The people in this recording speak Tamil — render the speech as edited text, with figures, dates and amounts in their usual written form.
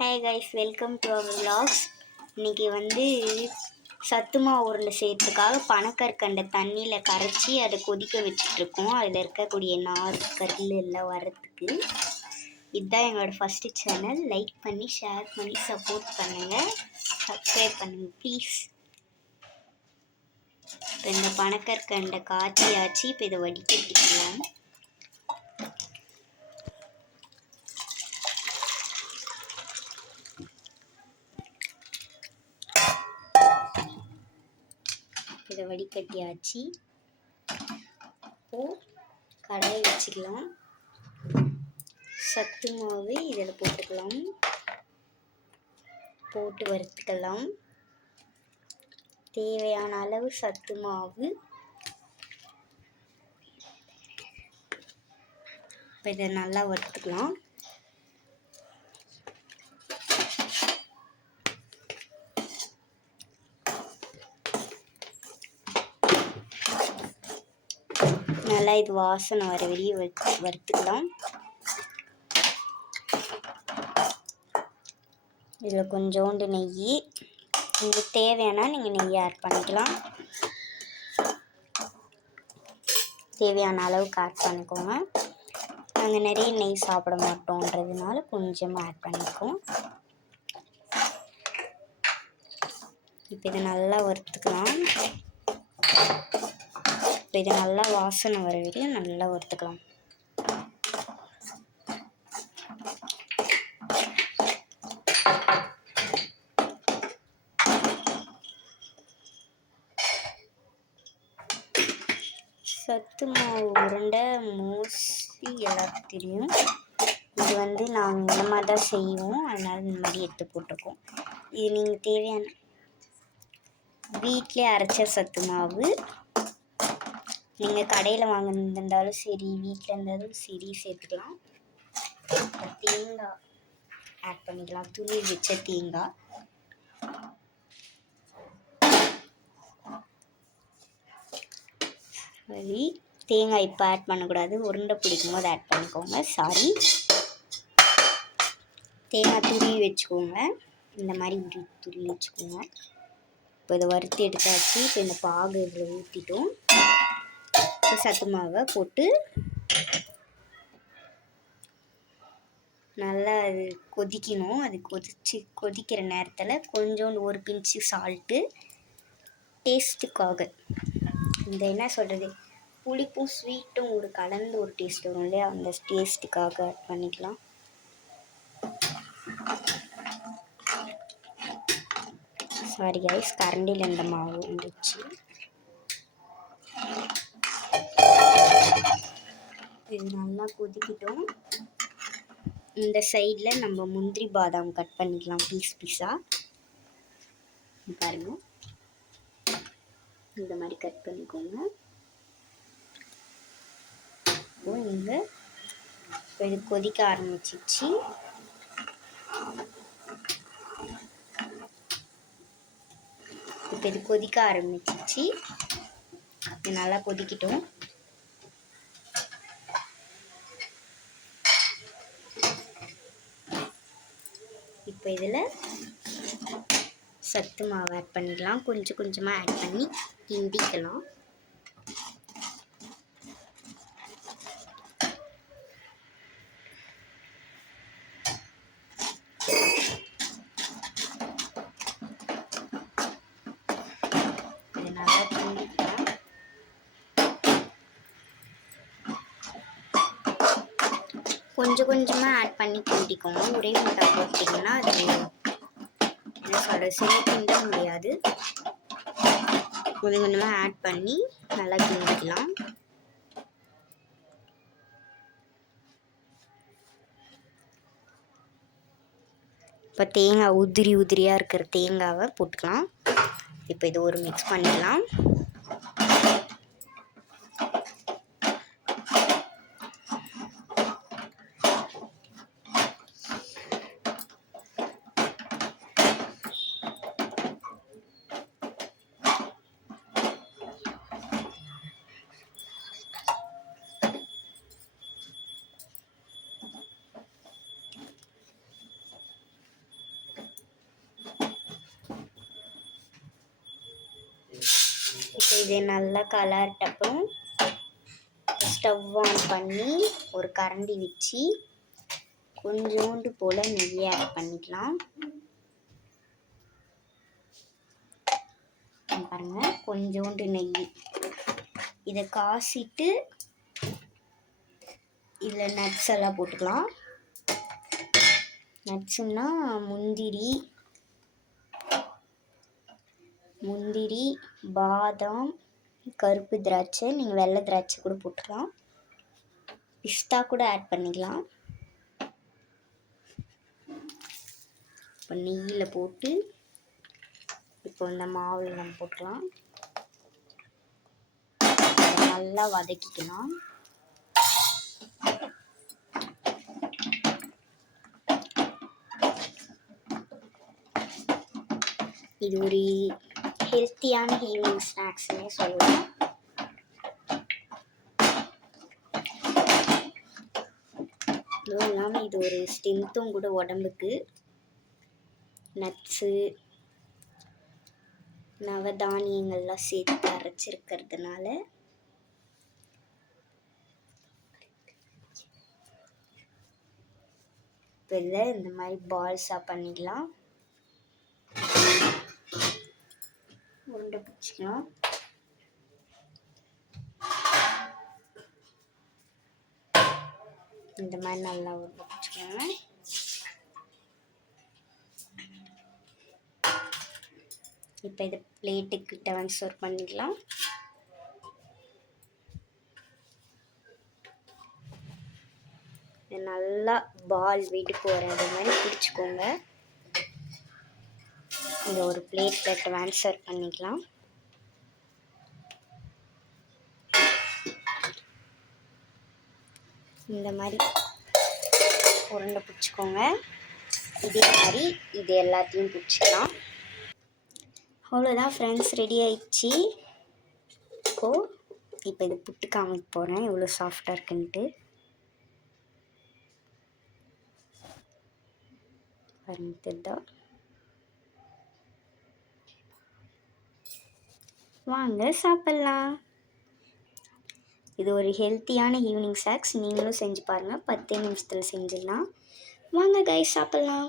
Hey guys, welcome to our vlogs. இன்றைக்கி வந்து சத்துமா உருண்டை செய்கிறதுக்காக பனக்கற்கண்டை தண்ணியில் கரைச்சி அதை கொதிக்க வச்சுட்ருக்கோம். அதில் இருக்கக்கூடிய நார் கல் எல்லாம் வரத்துக்கு. இதுதான் எங்களோட ஃபஸ்ட்டு சேனல். லைக் பண்ணி ஷேர் பண்ணி சப்போர்ட் பண்ணுங்கள், சப்ஸ்கிரைப் பண்ணுங்கள் ப்ளீஸ். இப்போ இந்த பனக்கற்கண்டை காய்ச்சியாச்சு. இப்போ இதை வடிகட்டிக்கலாம். இதை வடிகட்டியாச்சு. இப்போது கடாயை வச்சுக்கலாம். சத்து மாவு இதில் போட்டுக்கலாம். போட்டு வறுத்துக்கலாம். தேவையான அளவு சத்து மாவு. இப்போ இதை நல்லா வறுத்துக்கலாம். நல்லா இது வாசனை வர வெளியே வறுத்துக்கலாம். இதில் கொஞ்சோண்டு நெய், உங்களுக்கு தேவையானா நீங்கள் நெய் ஆட் பண்ணிக்கலாம். தேவையான அளவுக்கு ஆட் பண்ணிக்கோங்க. நாங்கள் நிறைய நெய் சாப்பிட மாட்டோன்றதுனால கொஞ்சமாக ஆட் பண்ணிக்குவோம். இப்போ இதை நல்லா வறுத்துக்கலாம். இப்போ இதை நல்லா வாசனை வர வரையும் நல்லா வறுத்துக்கலாம். சத்து மாவு உருண்டை மோஸ்ட்லி எல்லாருக்கும் தெரியும். இது வந்து நாங்கள் இந்த மாதிரி தான் செய்வோம், அதனால் இந்த மாதிரி எடுத்து போட்டிருக்கோம். இது நீங்கள் தேவையான வீட்டிலே அரைச்ச சத்து மாவு. நீங்கள் கடையில் வாங்கியிருந்தாலும் சரி, வீட்டில் இருந்தாலும் சரி சேர்த்துக்கலாம். தேங்காய் ஆட் பண்ணிக்கலாம், துருவி வச்ச தேங்காய். சரி, தேங்காய் இப்போ ஆட் பண்ணக்கூடாது, உருண்டை பிடிக்கும் போது ஆட் பண்ணிக்கோங்க. சாரி, தேங்காய் துருவி வச்சுக்கோங்க. இந்த மாதிரி துருவி வச்சுக்கோங்க. இப்போ இதை வறுத்து எடுத்தாச்சு. இப்போ இந்த பாகு இதில் ஊற்றிட்டோம். இப்போ சத்து மாவை போட்டு நல்லா அது கொதிக்கணும். அது கொதிக்கிற நேரத்தில் கொஞ்சோண்டு ஒரு பிஞ்சு சால்ட்டு டேஸ்ட்டுக்காக, இந்த என்ன சொல்கிறது, புளிப்பும் ஸ்வீட்டும் ஒரு கலந்து ஒரு டேஸ்ட் வரும் இல்லையா, அந்த டேஸ்ட்டுக்காக ஆட் பண்ணிக்கலாம். சாரி கைஸ், கரண்டியில் இந்த மாவு வந்துச்சு. இது நல்லா கொதிக்கிட்டோம். இந்த சைடில் நம்ம முந்திரி பாதாம் கட் பண்ணிக்கலாம் பீஸாக. பாருங்கள், இந்த மாதிரி கட் பண்ணிக்கோங்க. இங்கே இது கொதிக்க ஆரம்பிச்சிச்சு. இப்போ இது கொதிக்க ஆரம்பிச்சிச்சு. இது நல்லா கொதிக்கிட்டோம். இப்போ இதில் சத்து மாவு ஆட் பண்ணிடலாம். கொஞ்சம் கொஞ்சமாக ஆட் பண்ணி கிண்டிக்கலாம். இது நல்லா கிண்டிக்கலாம். கொஞ்சம் கொஞ்சமாக ஆட் பண்ணி கிண்டிக்கோங்க. ஒரே முட்டை போட்டிங்கன்னா அது என்ன சொல்கிறது, கிண்ட முடியாது. கொஞ்சம் கொஞ்சமாக ஆட் பண்ணி நல்லா கிண்டிக்கலாம். இப்போ தேங்காய் உதிரியாக இருக்கிற தேங்காவை போட்டுக்கலாம். இப்போ இது ஒரு மிக்ஸ் பண்ணிடலாம். இது நல்லா கலர்ட்டப்புறம் ஸ்டவ் ஆன் பண்ணி ஒரு கரண்டி வச்சு கொஞ்சோண்டு போல் நெய் ஆட் பண்ணிக்கலாம். பாருங்கள், கொஞ்சோண்டு நெய். இதை காசிட்டு இதில் நட்ஸ் எல்லாம் போட்டுக்கலாம். நட்ஸுன்னா முந்திரி, பாதாம், கருப்பு திராட்சை, நீங்கள் வெள்ளை திராட்சை கூட போட்டுக்கலாம். பிஸ்தா கூட ஆட் பண்ணிக்கலாம். இப்போ நெய்யில் போட்டு இப்போ இந்த மாவில் நம்ம போட்டுக்கலாம். நல்லா வதக்கிக்கலாம். இது ஒரு ஹெல்த்தியான ஈவினிங் ஸ்நாக்ஸ்னே சொல்லலாம். அதுவும் இல்லாமல் இது ஒரு ஸ்ட்ரென்த்தும் கூட உடம்புக்கு. நட்ஸு, நவதானியங்கள்லாம் சேர்த்து அரைச்சிருக்கிறதுனால இப்போ இதில் இந்த மாதிரி பால்ஸாக பண்ணிக்கலாம். உருண்டை பிடிச்சிக்கலாம். இந்த மாதிரி நல்லா உருண்டை பிடிச்சிக்கோங்க. இப்போ இதை பிளேட்டுக்கு ட்ரான்ஸ்ஃபர் பண்ணிக்கலாம். நல்லா பால் வீட்டுக்கு வராத மாதிரி பிடிச்சிக்கோங்க. இதை ஒரு பிளேட்டில் ட்ரான்ஸ்ஃபர் பண்ணிக்கலாம். இந்த மாதிரி உருண்டை பிடிச்சிக்கோங்க. இதே மாதிரி இது எல்லாத்தையும் பிடிச்சிக்கலாம். அவ்வளோதான் ஃப்ரெண்ட்ஸ், ரெடி ஆயிடுச்சு. இப்போ இது புட்டு காமிக்க போகிறேன் எவ்வளோ சாஃப்டாக இருக்குன்ட்டு. பாருங்க, வாங்க சாப்பிட்லாம். இது ஒரு ஹெல்த்தியான ஈவினிங் ஸ்நாக்ஸ். நீங்களும் செஞ்சு பாருங்கள். 10 நிமிஷத்தில் செஞ்சிடலாம். வாங்க கைஸ் சாப்பிட்லாம்.